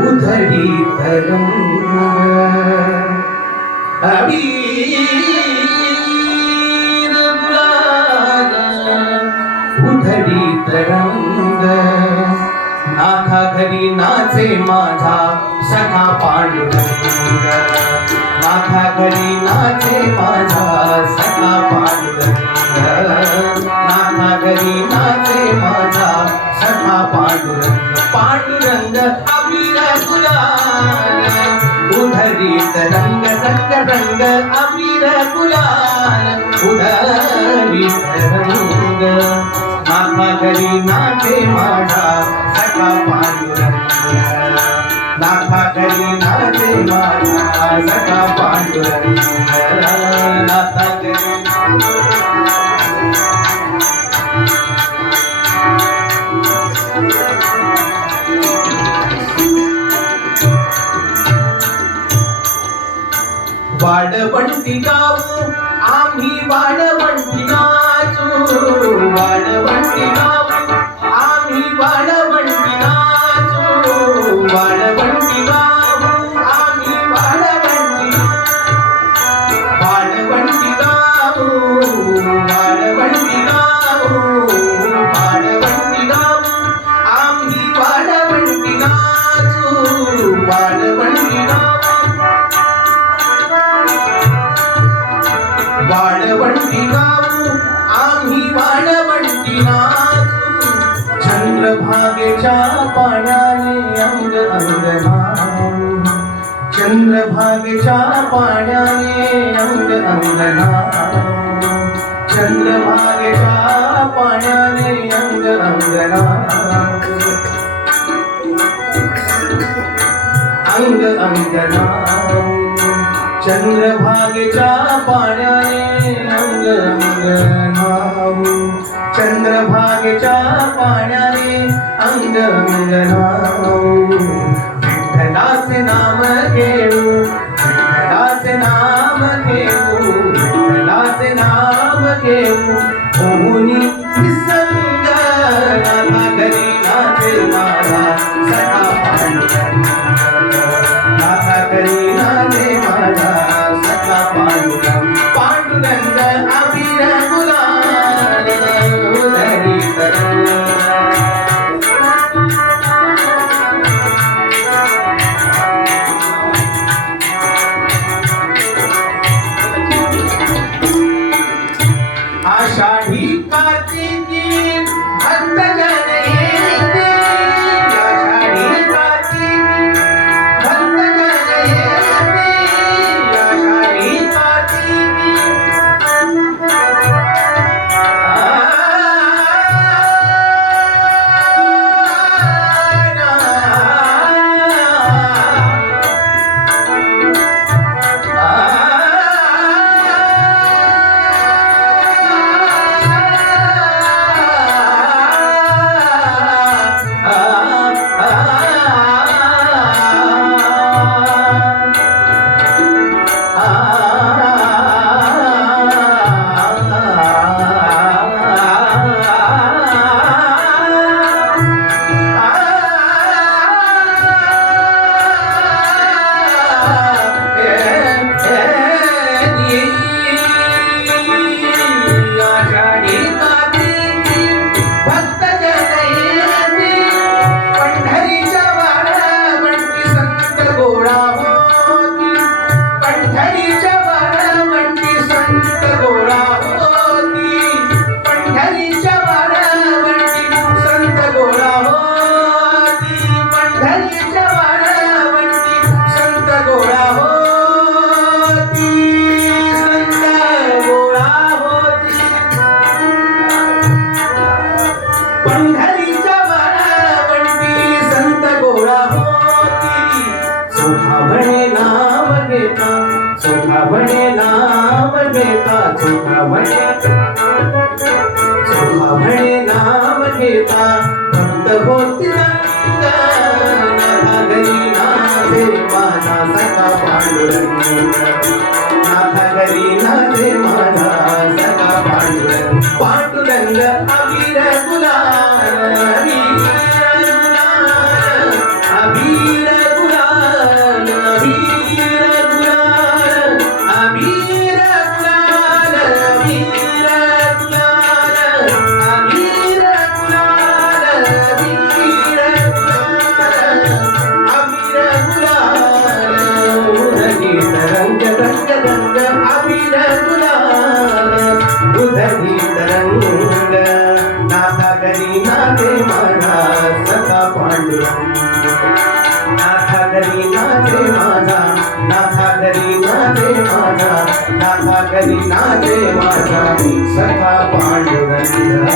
उधड़ी तरंग अबीर गुलाल उधड़ी तरंग नाथा घरी नाचे माझा सखा पांडुरंग नाथा घरी नाचे माझा सखा पांडुरंग नाथा घरी नाचे माझा सखा पांडुरंग पांडुरंग अबीर गुलाल उधरी तरंग रंग रंग अबीर गुलाल उधरी तरंग नाथा घरी नाचे माझा सखा पांडुरंग नाथा घरी नाचे माझा सखा पांडुरंग नाथा घरी वाडवंटी गाऊ आम्ही वाडवंटी नाचू वाडवंटी गाऊ आम्ही वाडवंटी नाचू वाडवंटी गाऊ आम्ही वाडवंटी वाडवंटी गाऊ वाडवंटी गाऊ वाडवंटी गाऊ आम्ही वाडवंटी नाचू वाडवंटी गाऊ वाडवंटी गाऊ आम्ही वाडवंटी नाचू चंद्रभागेच्या पाण्याने अंग अंग नाचू चंद्रभागेच्या पाण्याने अंग अंग नाचू चंद्रभागेच्या पाण्याने अंग अंग नाचू अंग अंग नाचू चंद्रभागेच्या पाण्याने अंग अंग न्हाऊ चंद्रभागेच्या पाण्याने अंग अंग न्हाऊ विठ्ठलाचे नाम घेऊ विठ्ठलाचे नाम घेऊ विठ्ठलाचे नाम घेऊ होऊनी विसंग नाथा घरी नाचे माझा सखा पांडुरंग नाथा घरी नाचे माझा सखा पांडुरंग पांडुरंग अबीर गुलाल उधड़ी तरंग आषाढी कार्तिकी भक्तजन येते आषाढी कार्तिकी भक्तजन येते चोखा म्हणे नाम घेता भक्त होती रंग नाथा घरी नाचे माझा सखा पांडुरंग नाथा घरी नाचे माझा सखा पांडुरंग पांडुरंग अबीर गुलाल अबीर गुलाल अबीर गुलाल अबीर गुलाल अबीर गुलाल अबीर गुलाल अबीर गुलाल अबीर गुलाल उधगीत रंग रंग रंग अबीर गुलाल उधगीत रंग नाथा घरी नाचे माझा सखा पांडुरंग नाथा घरी नाचे माझा नाथा घरी नाचे माझा नाथा घरी नाचे माझा सखा पांडुरंग